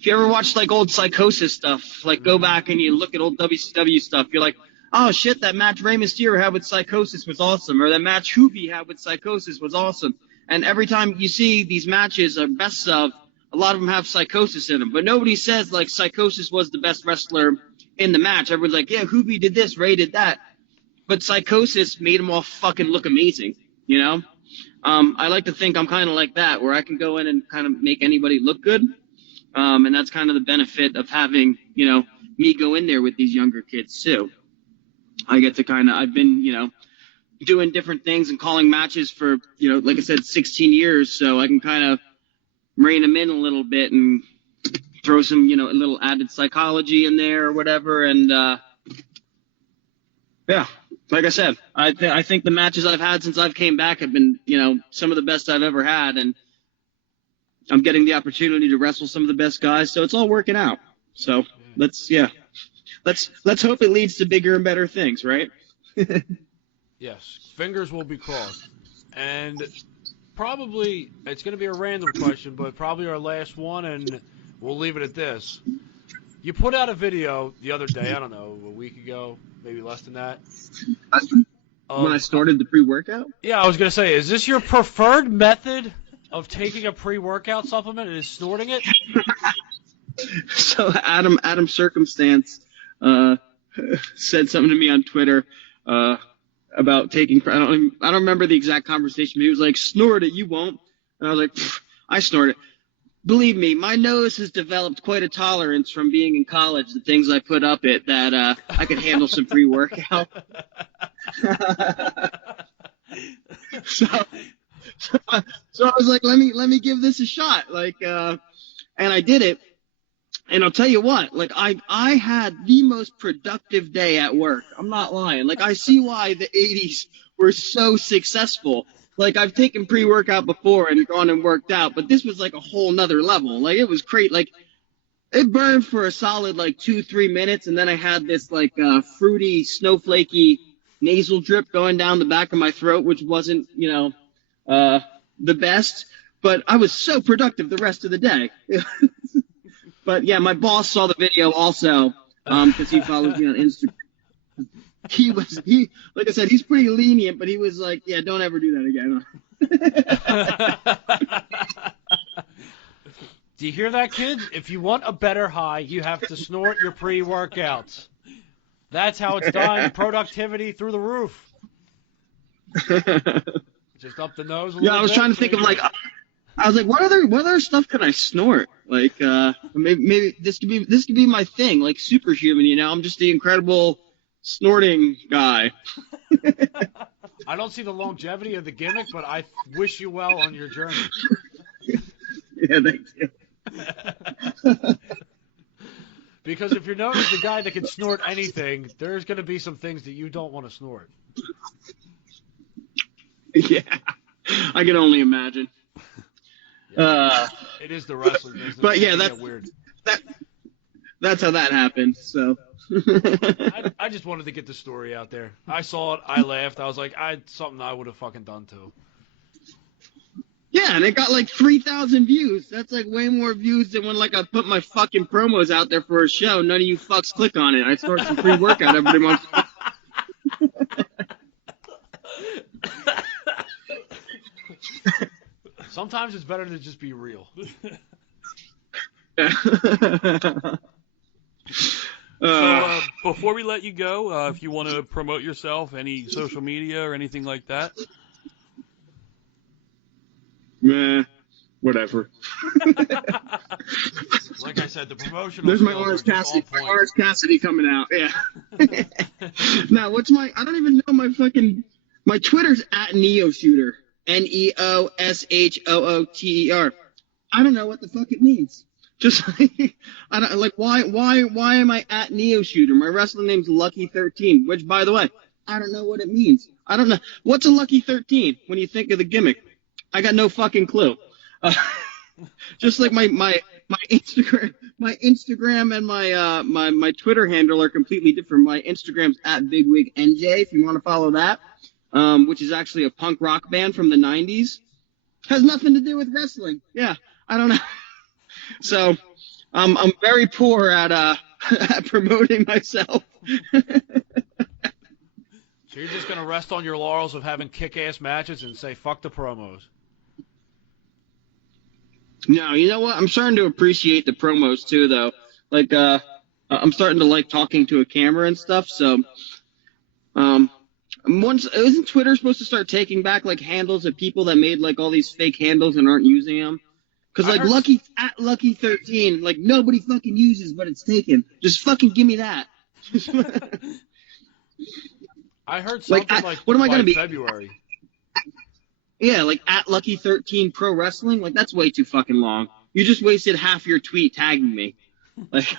If you ever watched old Psychosis stuff, go back and you look at old WCW stuff, you're like, oh shit, that match Rey Mysterio had with Psychosis was awesome, or that match Hoovy had with Psychosis was awesome. And every time you see these matches, best of, a lot of them have Psychosis in them. But nobody says, Psychosis was the best wrestler in the match. Everyone's like, yeah, Hoovy did this, Ray did that. But Psychosis made them all fucking look amazing, I like to think I'm kind of like that, where I can go in and kind of make anybody look good. And that's kind of the benefit of having, me go in there with these younger kids, too. I get to I've been, doing different things and calling matches for, like I said, 16 years. So I can kind of rein them in a little bit and throw some, a little added psychology in there or whatever. And, yeah, like I said, I think the matches I've had since I've came back have been, some of the best I've ever had. And I'm getting the opportunity to wrestle some of the best guys. So it's all working out. So let's hope it leads to bigger and better things, right? Yes, fingers will be crossed. And probably, it's going to be a random question, but probably our last one, and we'll leave it at this. You put out a video the other day, I don't know, a week ago, maybe less than that. When I started the pre-workout? Yeah, I was going to say, is this your preferred method of taking a pre-workout supplement and is snorting it? So Adam Circumstance said something to me on Twitter about taking. I don't remember the exact conversation, but he was like, "Snort it, you won't." And I was like, "I snort it." Believe me, my nose has developed quite a tolerance from being in college. The things I put up it that I could handle some pre-workout. so I was like, let me give this a shot. And I did it. And I'll tell you what, I had the most productive day at work. I'm not lying. I see why the 80s were so successful. I've taken pre-workout before and gone and worked out, but this was a whole nother level. It was great. It burned for a solid 2-3 minutes, and then I had this fruity, snowflakey nasal drip going down the back of my throat, which wasn't, the best. But I was so productive the rest of the day. But yeah, my boss saw the video also, because he follows me on Instagram. He like I said, he's pretty lenient, but he was like, yeah, don't ever do that again. Do you hear that, kids? If you want a better high, you have to snort your pre-workouts. That's how it's done. Productivity through the roof. Just up the nose a little bit. Yeah, I was trying to think of I was like, what other stuff can I snort? Like, maybe this could be my thing, like superhuman. You know, I'm just the incredible snorting guy. I don't see the longevity of the gimmick, but I wish you well on your journey. Yeah, thank you. Because if you're known as the guy that can snort anything, there's going to be some things that you don't want to snort. Yeah, I can only imagine. It is the wrestling business. But yeah, that's weird. That's how that happened. So I just wanted to get the story out there. I saw it. I laughed. I was like, something I would have fucking done too. Yeah, and it got like 3,000 views. That's like way more views than when like I put my fucking promos out there for a show. None of you fucks click on it. I start some free workout every month. Sometimes it's better to just be real. So before we let you go, if you want to promote yourself, any social media or anything like that? Meh, whatever. Like I said, the promotional. There's my Orange Cassidy coming out. Yeah. Now, I don't even know my Twitter's at NeoShooter. NeoShooter. I don't know what the fuck it means. Just like, I don't like why am I at NeoShooter? My wrestling name's Lucky 13, which by the way, I don't know what it means. I don't know what's a Lucky 13 when you think of the gimmick. I got no fucking clue. Just like my Instagram and my Twitter handle are completely different. My Instagram's at BigWigNJ if you want to follow that, which is actually a punk rock band from the 90s. Has nothing to do with wrestling. Yeah, I don't know. So I'm very poor at promoting myself. So you're just gonna rest on your laurels of having kick-ass matches and say fuck the promos. No, you know what? I'm starting to appreciate the promos too, though. Like, I'm starting to like talking to a camera and stuff. So, isn't Twitter supposed to start taking back like handles of people that made like all these fake handles and aren't using them? Because like Lucky 13, like nobody fucking uses, but it's taken. Just fucking give me that. I heard something what am I gonna be? February. Yeah, like at Lucky 13 Pro Wrestling. Like that's way too fucking long. You just wasted half your tweet tagging me. Like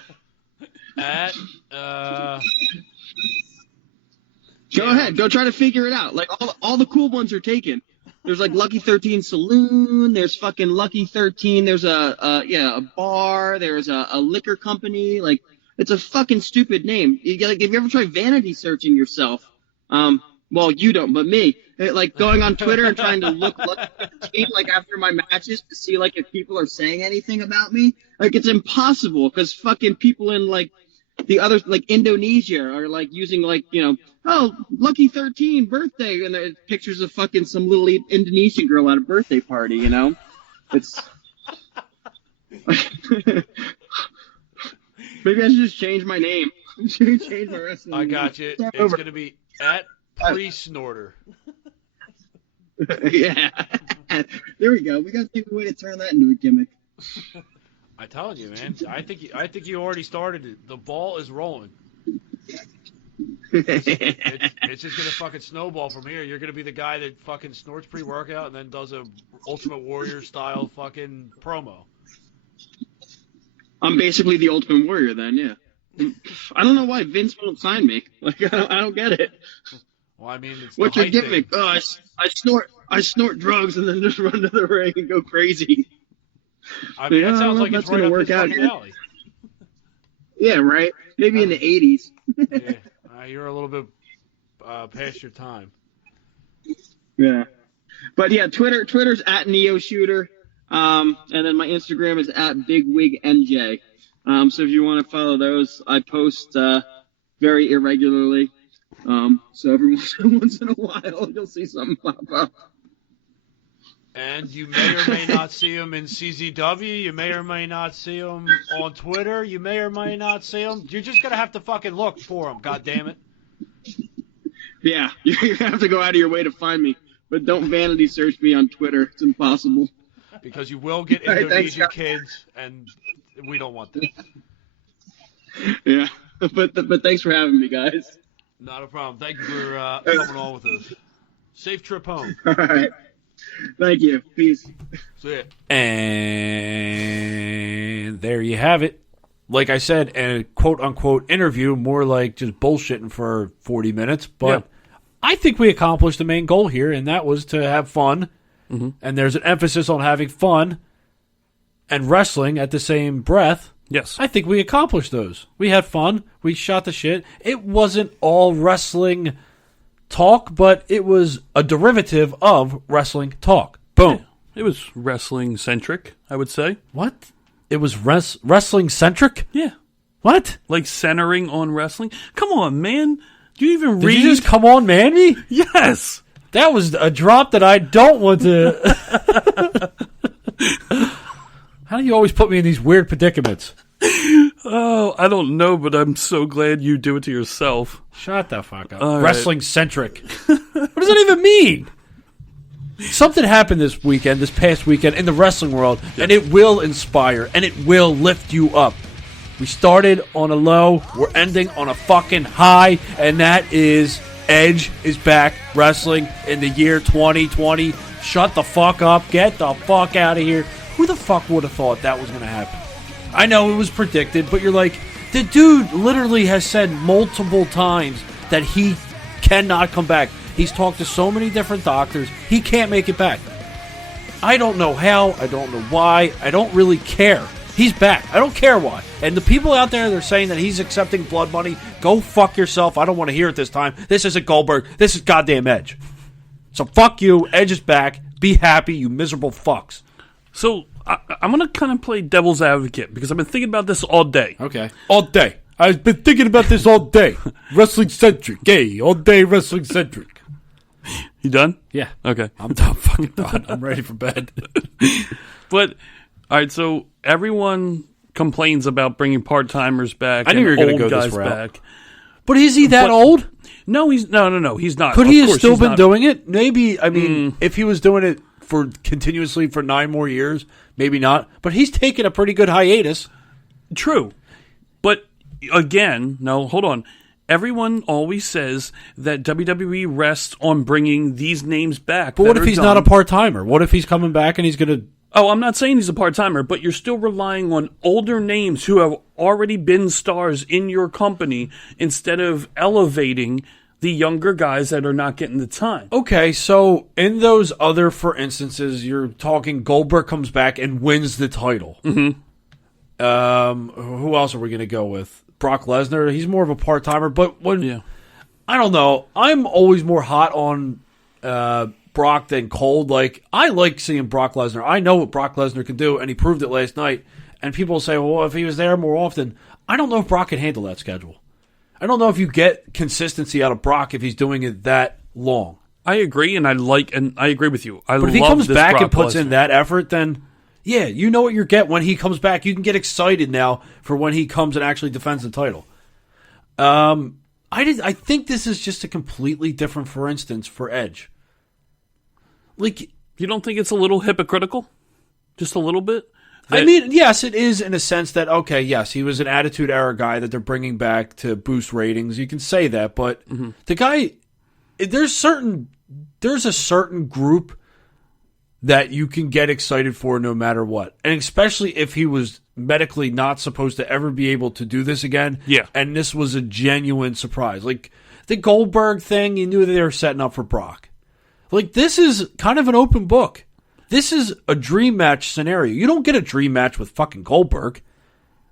Go ahead, go try to figure it out. Like all the cool ones are taken. There's like Lucky 13 Saloon. There's fucking Lucky 13. There's a bar. There's a liquor company. Like it's a fucking stupid name. Like, have you ever tried vanity searching yourself? Well, you don't, but me. Like going on Twitter and trying to look like after my matches to see like if people are saying anything about me. Like it's impossible because fucking people in like the other like Indonesia are like using like, you know, oh, Lucky 13 birthday, and there's pictures of fucking some little Indonesian girl at a birthday party, you know? It's maybe I should just change my name. Change my wrestling name. I got you. It's gonna be at pre-snorter. Yeah. There we go. We got to think of a way to turn that into a gimmick. I'm telling you, man. I think you already started it. The ball is rolling. It's just gonna fucking snowball from here. You're gonna be the guy that fucking snorts pre-workout and then does a Ultimate Warrior style fucking promo. I'm basically the Ultimate Warrior then, yeah. I don't know why Vince won't sign me. Like I don't get it. Well, I mean, it's what's your gimmick? Oh, I snort drugs and then just run to the ring and go crazy. I mean, that sounds like it's right up his fucking alley. Yeah, right. Maybe in the 80s. Yeah, you're a little bit past your time. Yeah, but yeah, Twitter's at NeoShooter, and then my Instagram is at BigWigNJ. So if you want to follow those, I post very irregularly. So every once in a while, you'll see something pop up. And you may or may not see them in CZW. You may or may not see them on Twitter. You may or may not see them. You're just going to have to fucking look for them, goddammit. Yeah, you have to go out of your way to find me. But don't vanity search me on Twitter. It's impossible. because you will get All right, Indonesian thanks, kids, and we don't want that. Yeah, but thanks for having me, guys. Not a problem. Thank you for coming on with us. Safe trip home. All right. Thank you. Peace. See ya. And there you have it. Like I said, a quote-unquote interview, more like just bullshitting for 40 minutes. But I think we accomplished the main goal here, and that was to have fun. Mm-hmm. And there's an emphasis on having fun and wrestling at the same breath. Yes. I think we accomplished those. We had fun. We shot the shit. It wasn't all wrestling talk, but it was a derivative of wrestling talk. Boom. Yeah. It was wrestling-centric, I would say. What? It was wrestling-centric? Yeah. What? Like centering on wrestling? Come on, man. Do you even read? Did you just come on, man me? Yes. That was a drop that I don't want to... How do you always put me in these weird predicaments? Oh, I don't know, but I'm so glad you do it to yourself. Shut the fuck up. All Wrestling-centric. What does that even mean? Something happened this past weekend in the wrestling world, and it will inspire, and it will lift you up. We started on a low, we're ending on a fucking high, and that is Edge is back wrestling in the year 2020. Shut the fuck up. Get the fuck out of here. Who the fuck would have thought that was going to happen? I know it was predicted, but you're like, the dude literally has said multiple times that he cannot come back. He's talked to so many different doctors. He can't make it back. I don't know how. I don't know why. I don't really care. He's back. I don't care why. And the people out there that are saying that he's accepting blood money, go fuck yourself. I don't want to hear it this time. This isn't Goldberg. This is goddamn Edge. So fuck you. Edge is back. Be happy, you miserable fucks. So I'm going to kind of play devil's advocate because I've been thinking about this all day. Okay. All day. I've been thinking about this all day. Wrestling-centric. Gay. All day wrestling-centric. You done? Yeah. Okay. I'm done. Fucking done. I'm ready for bed. But, all right, so everyone complains about bringing part-timers back. I knew you were going to go guys this route. back. But is he that old? No, he's no, he's not. Could Of he have course still he's been not. doing it? Maybe. I mean, if he was doing it for continuously for 9 more years, maybe not. But he's taken a pretty good hiatus. True. But again, no, hold on. Everyone always says that WWE rests on bringing these names back. But what if he's not a part-timer? What if he's coming back and he's going to... Oh, I'm not saying he's a part-timer, but you're still relying on older names who have already been stars in your company instead of elevating the younger guys that are not getting the time. Okay, so in those other, for instances, you're talking Goldberg comes back and wins the title. Mm-hmm. Who else are we going to go with? Brock Lesnar. He's more of a part-timer, but when I don't know. I'm always more hot on Brock than cold. Like, I like seeing Brock Lesnar. I know what Brock Lesnar can do, and he proved it last night. And people say, well, if he was there more often, I don't know if Brock can handle that schedule. I don't know if you get consistency out of Brock if he's doing it that long. I agree, and I agree with you. But if he comes back and puts in that effort, then yeah, you know what you get when he comes back. You can get excited now for when he comes and actually defends the title. I think this is just a completely different, for instance, for Edge. Like, you don't think it's a little hypocritical? Just a little bit? I mean, yes, it is in a sense that, okay, yes, he was an Attitude Era guy that they're bringing back to boost ratings. You can say that, but the guy, there's a certain group that you can get excited for no matter what. And especially if he was medically not supposed to ever be able to do this again. Yeah. And this was a genuine surprise. Like, the Goldberg thing, you knew that they were setting up for Brock. Like, this is kind of an open book. This is a dream match scenario. You don't get a dream match with fucking Goldberg.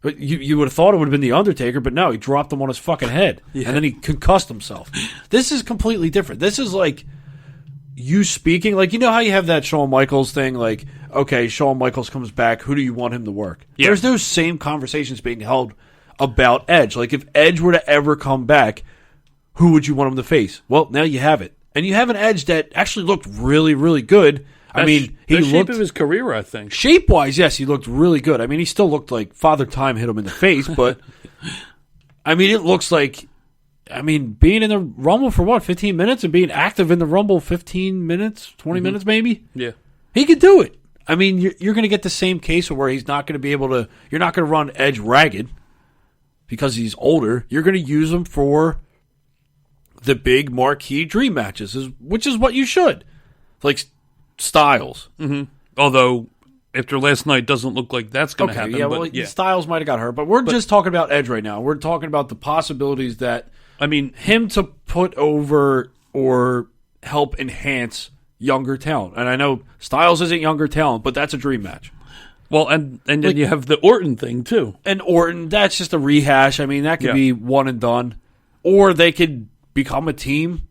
You would have thought it would have been The Undertaker, but no, he dropped him on his fucking head. Yeah. And then he concussed himself. This is completely different. This is like you speaking. Like, you know how you have that Shawn Michaels thing? Like, okay, Shawn Michaels comes back. Who do you want him to work? Yeah. There's those same conversations being held about Edge. Like, if Edge were to ever come back, who would you want him to face? Well, now you have it. And you have an Edge that actually looked really, really good. I mean, he looked... shape of his career, I think. Shape-wise, yes, he looked really good. I mean, he still looked like Father Time hit him in the face, but... I mean, it looks like... I mean, being in the Rumble for what, 15 minutes? And being active in the Rumble 15 minutes, 20 minutes maybe? Yeah. He could do it. I mean, you're going to get the same case where he's not going to be able to. You're not going to run Edge ragged because he's older. You're going to use him for the big marquee dream matches, which is what you should. Like Styles. Mm-hmm. Although, after last night, doesn't look like that's going to happen. Yeah, well, Styles might have got hurt, but we're just talking about Edge right now. We're talking about the possibilities that, him to put over or help enhance younger talent. And I know Styles isn't younger talent, but that's a dream match. Well, and then you have the Orton thing, too. And Orton, that's just a rehash. I mean, that could be one and done. Or they could become a team,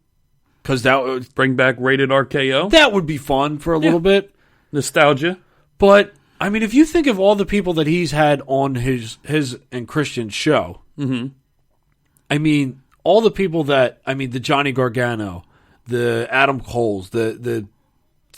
because that would bring back Rated RKO. That would be fun for a little bit. Nostalgia. But, I mean, if you think of all the people that he's had on his and Christian's show, I mean, all the people that, the Johnny Gargano, the Adam Coles, the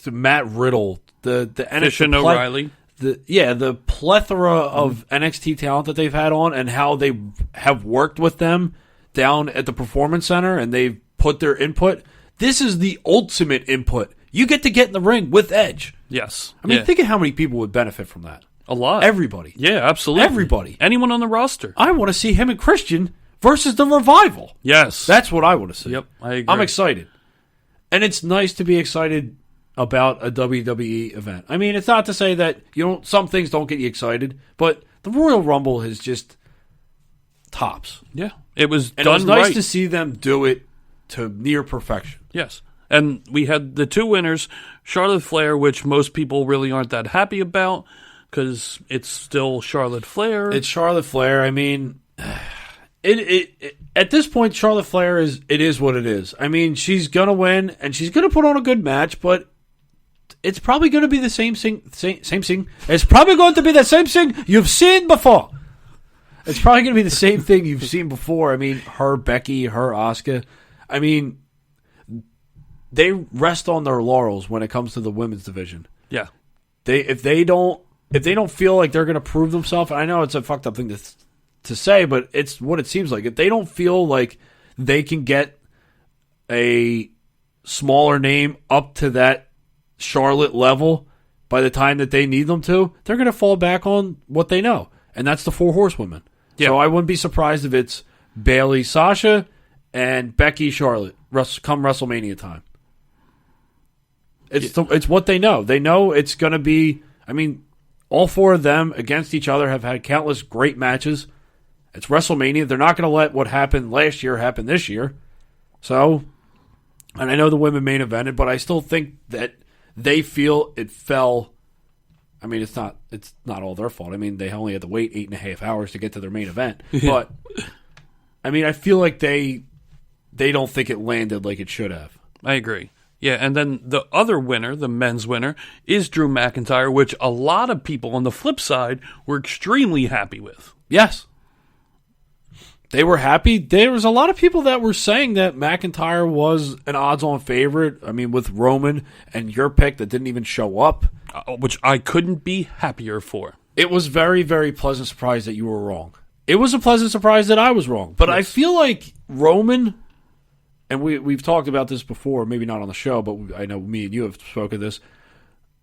Matt Riddle, the Fish and O'Reilly. The plethora of NXT talent that they've had on and how they have worked with them down at the Performance Center and they've put their input. This is the ultimate input. You get to get in the ring with Edge. Yes. I mean, think of how many people would benefit from that. A lot. Everybody. Yeah, absolutely. Everybody. Anyone on the roster. I want to see him and Christian versus the Revival. Yes. That's what I want to see. Yep, I agree. I'm excited. And it's nice to be excited about a WWE event. I mean, it's not to say that some things don't get you excited, but the Royal Rumble is just tops. Yeah. It was and done it was nice right. to see them do it to near perfection. Yes. And we had the two winners, Charlotte Flair, which most people really aren't that happy about because it's still Charlotte Flair. It's Charlotte Flair. I mean, it at this point, Charlotte Flair is what it is. I mean, she's gonna win and she's gonna put on a good match, but it's probably going to be the same thing. It's probably going to be the same thing you've seen before. It's probably going to be the same thing you've seen before. I mean, her Becky, her Asuka. I mean, they rest on their laurels when it comes to the women's division. Yeah. If they don't feel like they're going to prove themselves, I know it's a fucked up thing to say, but it's what it seems like. If they don't feel like they can get a smaller name up to that Charlotte level by the time that they need them to, they're going to fall back on what they know, and that's the four horsewomen. Yeah. So I wouldn't be surprised if it's Bayley, Sasha, and Becky, Charlotte come WrestleMania time. It's what they know. They know it's going to be. I mean, all four of them against each other have had countless great matches. It's WrestleMania. They're not going to let what happened last year happen this year. So, and I know the women main evented, but I still think that they feel it fell. I mean, it's not all their fault. I mean, they only had to wait 8.5 hours to get to their main event. But I mean, I feel like they don't think it landed like it should have. I agree. Yeah, and then the other winner, the men's winner, is Drew McIntyre, which a lot of people on the flip side were extremely happy with. Yes. They were happy. There was a lot of people that were saying that McIntyre was an odds-on favorite. I mean, with Roman and your pick that didn't even show up. Which I couldn't be happier for. It was very, very pleasant surprise that you were wrong. It was a pleasant surprise that I was wrong. But yes. I feel like Roman, and we've talked about this before, maybe not on the show, but I know me and you have spoken this.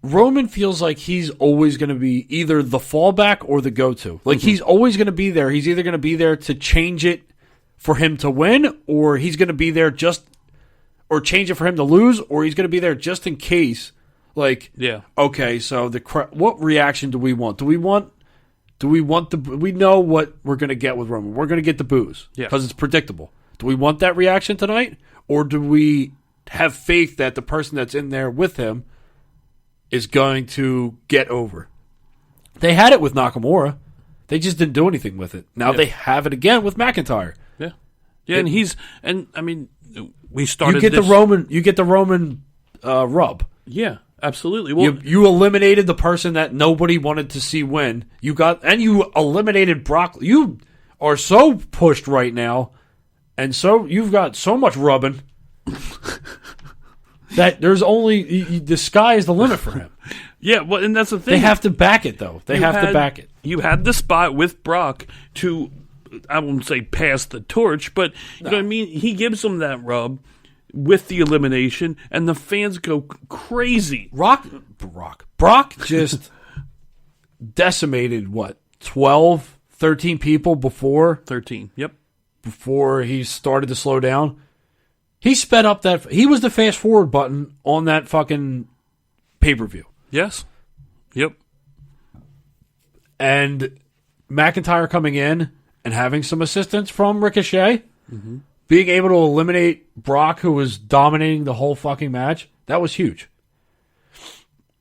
Roman feels like he's always going to be either the fallback or the go-to. Like, he's always going to be there. He's either going to be there to change it for him to win, or he's going to be there or change it for him to lose, or he's going to be there just in case. Like, yeah. Okay, so what reaction do we want? We know what we're going to get with Roman. We're going to get the boos because it's predictable. Do we want that reaction tonight, or do we have faith that the person that's in there with him is going to get over? They had it with Nakamura. They just didn't do anything with it. Now they have it again with McIntyre. Yeah. Yeah, and I mean, we started You get the Roman rub. Yeah, absolutely. Well, you eliminated the person that nobody wanted to see win. You eliminated Brock. You are so pushed right now, and so you've got so much rubbing that there's only the sky is the limit for him. Yeah, well, and that's the thing. They have to back it, though. They have to back it. You had the spot with Brock to, I won't say pass the torch, but you know what I mean? He gives him that rub with the elimination, and the fans go crazy. Brock just decimated, 12, 13 people before? 13, yep. Before he started to slow down. He sped up that. He was the fast forward button on that fucking pay-per-view. Yes. Yep. And McIntyre coming in and having some assistance from Ricochet, being able to eliminate Brock, who was dominating the whole fucking match, that was huge.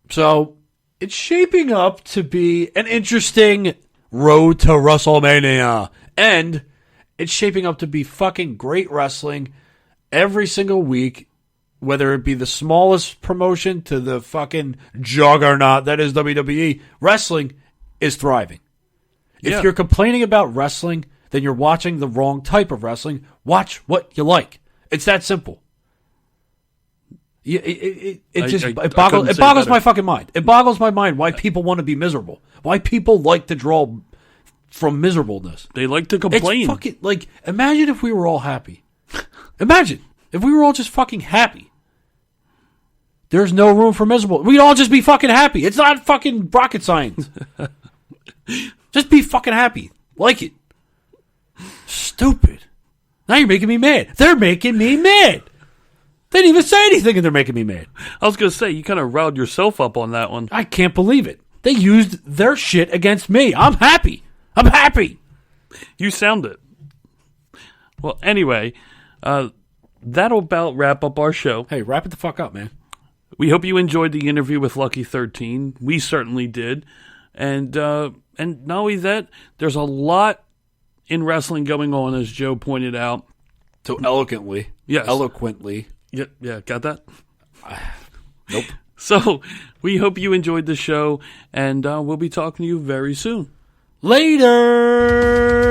So it's shaping up to be an interesting road to WrestleMania. And it's shaping up to be fucking great wrestling every single week, whether it be the smallest promotion to the fucking juggernaut that is WWE. Wrestling is thriving. If you're complaining about wrestling, then you're watching the wrong type of wrestling. Watch what you like. It's that simple. It boggles my fucking mind. It boggles my mind why people want to be miserable. Why people like to draw from miserableness. They like to complain. It's fucking, imagine if we were all happy. Imagine if we were all just fucking happy. There's no room for miserable. We'd all just be fucking happy. It's not fucking rocket science. Just be fucking happy. Like it. Stupid. Now you're making me mad. They're making me mad. They didn't even say anything and they're making me mad. I was going to say, you kind of riled yourself up on that one. I can't believe it. They used their shit against me. I'm happy. I'm happy. You sound it. Well, anyway, that'll about wrap up our show. Hey, wrap it the fuck up, man. We hope you enjoyed the interview with Lucky 13. We certainly did. And not only that, there's a lot in wrestling going on, as Joe pointed out. So eloquently. Yes. Eloquently. Yeah, got that? Nope. So we hope you enjoyed the show, and we'll be talking to you very soon. Later!